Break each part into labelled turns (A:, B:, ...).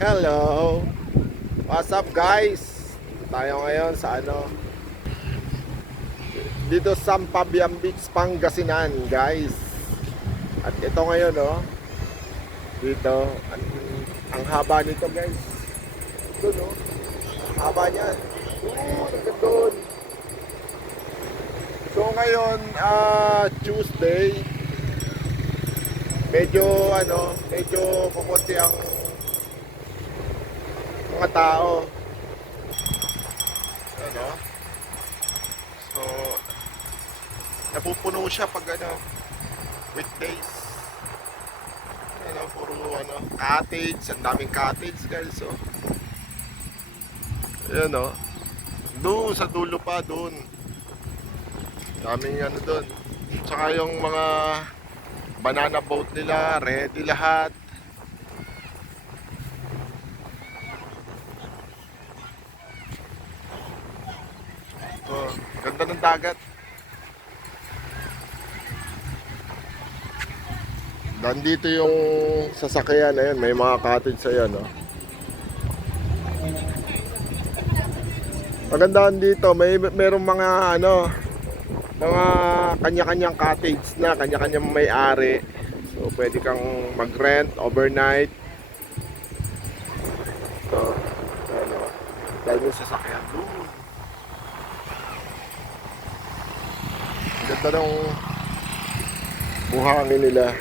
A: Hello! What's up guys? Tayo ngayon sa ano? Dito sa Sampabian Beach, Pangasinan guys. At ito ngayon oh. Dito Ang, ang haba nito guys. Doon oh. Ang haba niya. Doon, doon So ngayon ah Tuesday Medyo ano Medyo kukunti ang mga tao. Ano? So, napupuno siya pag ano, weekdays. Ano, puro ano, cottage, ang daming cottage guys, so. Ayan o. Doon, sa dulo pa, doon. Daming ano doon. Tsaka yung mga banana boat nila, ready lahat. Oh, ganda ng dagat. Nandito yung sasakyan na yun. May mga cottage sa yan. Oh. Magandaan dito. May merong mga ano mga kanya-kanyang cottage na, kanya-kanyang may-ari. So, pwede kang mag-rent overnight. So, ano, dahil yung sasakyan doon. Ang Ganda ng buhangin nila.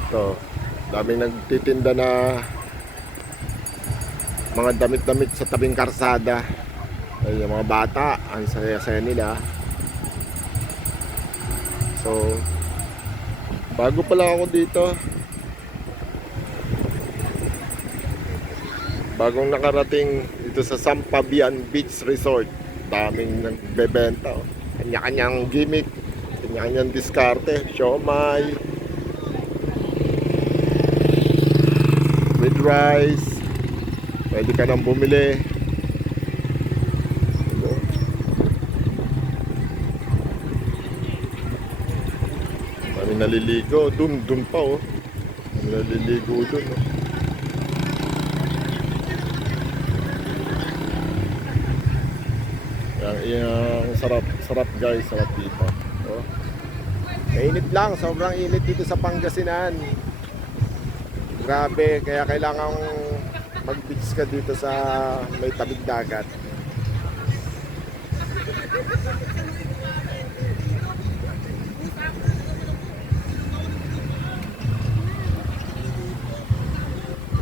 A: Ito, daming nagtitinda na mga damit-damit sa tabing karsada. Ay, mga bata, ang saya-saya nila. So, bago pa lang ako dito. Bagong nakarating dito sa Sampabian Beach Resort. Daming nagbebenta. Oh. Kanya-kanyang gimmick, kanya-kanyang diskarte, siomay, with rice. Pwede ka nang bumili. Kami naliligo. Dun, dun pa oh. Naliligo dun oh. Yang sarap, sarap guys, sarap dito. Oh. Mainit lang, sobrang init dito sa Pangasinan. Grabe, kaya kailangan mag-beach ka dito sa may tabing dagat.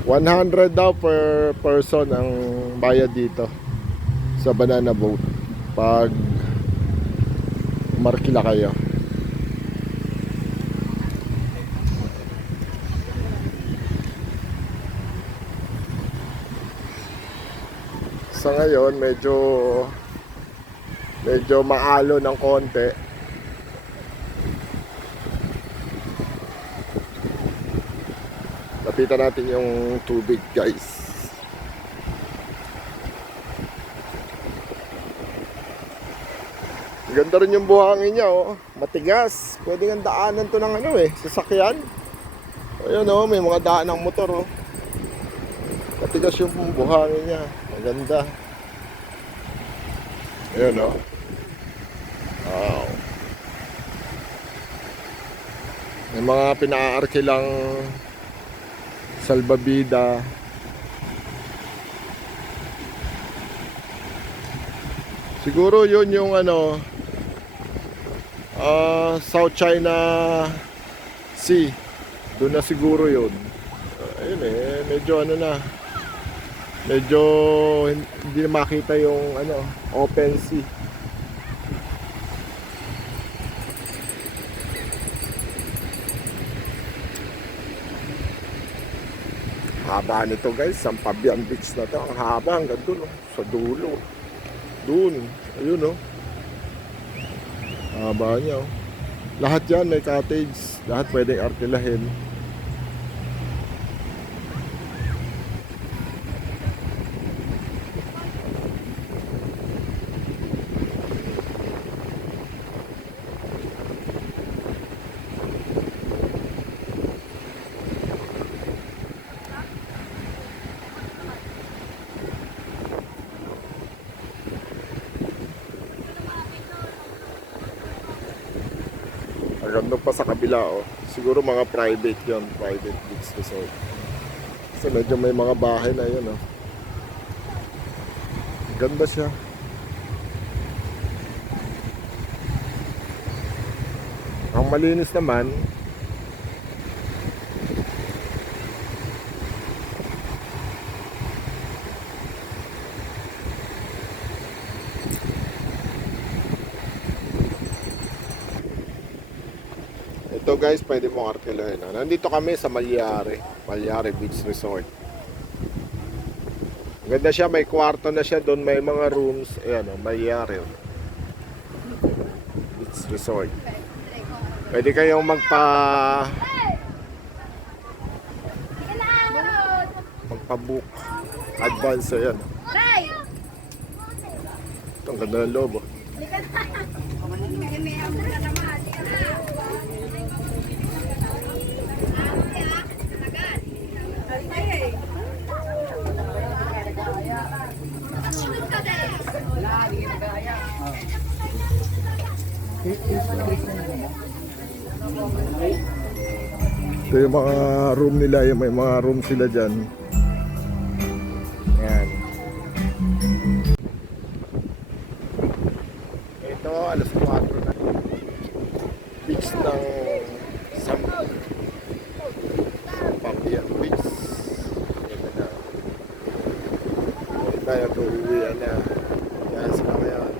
A: $100 daw per person ang bayad dito sa banana boat pag markila kayo. Sa ngayon medyo medyo maalo ng konti. Lapitan natin yung tubig guys. Ganda rin yung buhangin niya, oh. Matigas. Pwede nga daanan to ng ano eh, sasakyan. Ayun oh, may mga daan ng motor oh. Matigas yung buhangin niya. Maganda. Ayun oh. Wow. May mga pinaarkilang salbabida. Siguro yun yung ano ah, South China Sea. Doon na siguro yun. Ah, ayun eh, medyo ano na. Medyo hindi na makita yung ano, open sea. Haba nito guys, ang Pabian Beach na to. Ang haba hanggang doon, sa dulo. Doon, ayun oh. Haba niya oh. Lahat yan may cottage. Lahat pwedeng arkilahin. Nandun pa sa kabila, oh. Siguro mga private yon private beach resort. Kasi medyo may mga bahay na yun, oh. Ganda siya. Ang malinis naman, Ito guys, pwede mong arkilohin. Nandito kami sa Malyari. Malyari Beach Resort. Ganda siya, may kwarto na siya doon, may mga rooms. Ayan, oh, Malyari. oh. Beach Resort. Pwede kayong magpa magpa-book advance ayan. Ito, ang ganda ng loob. Ito yung mga room nila, yung may mga room sila dyan. Ayan. Ito, alas 4 na. Beach ng Sam Papian Beach. Ito na. Ito tayo, uuwian na. Yan sila ngayon.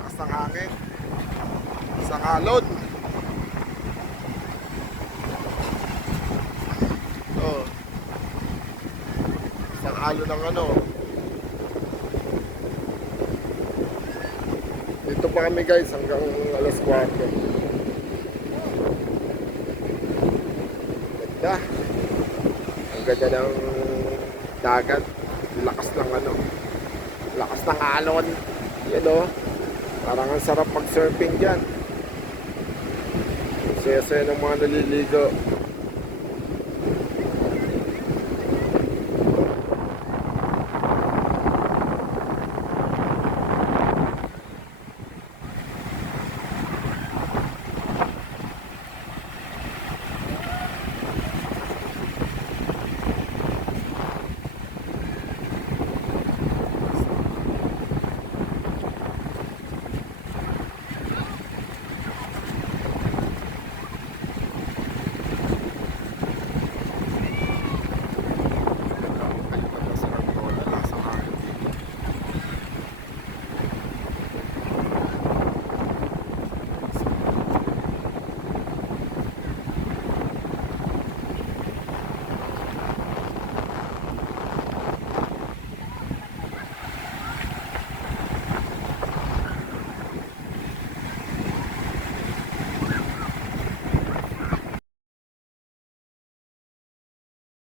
A: Kasang hangin. Isang alon. Oh. Isang alo ng ano. Dito pa kami guys hanggang alas 4. Ganda. Ang ganda ng dagat. Lakas ng ano. Lakas ng alon. Yan o. Parang ang sarap mag-surfing dyan. Saya-saya ng mga naliligo.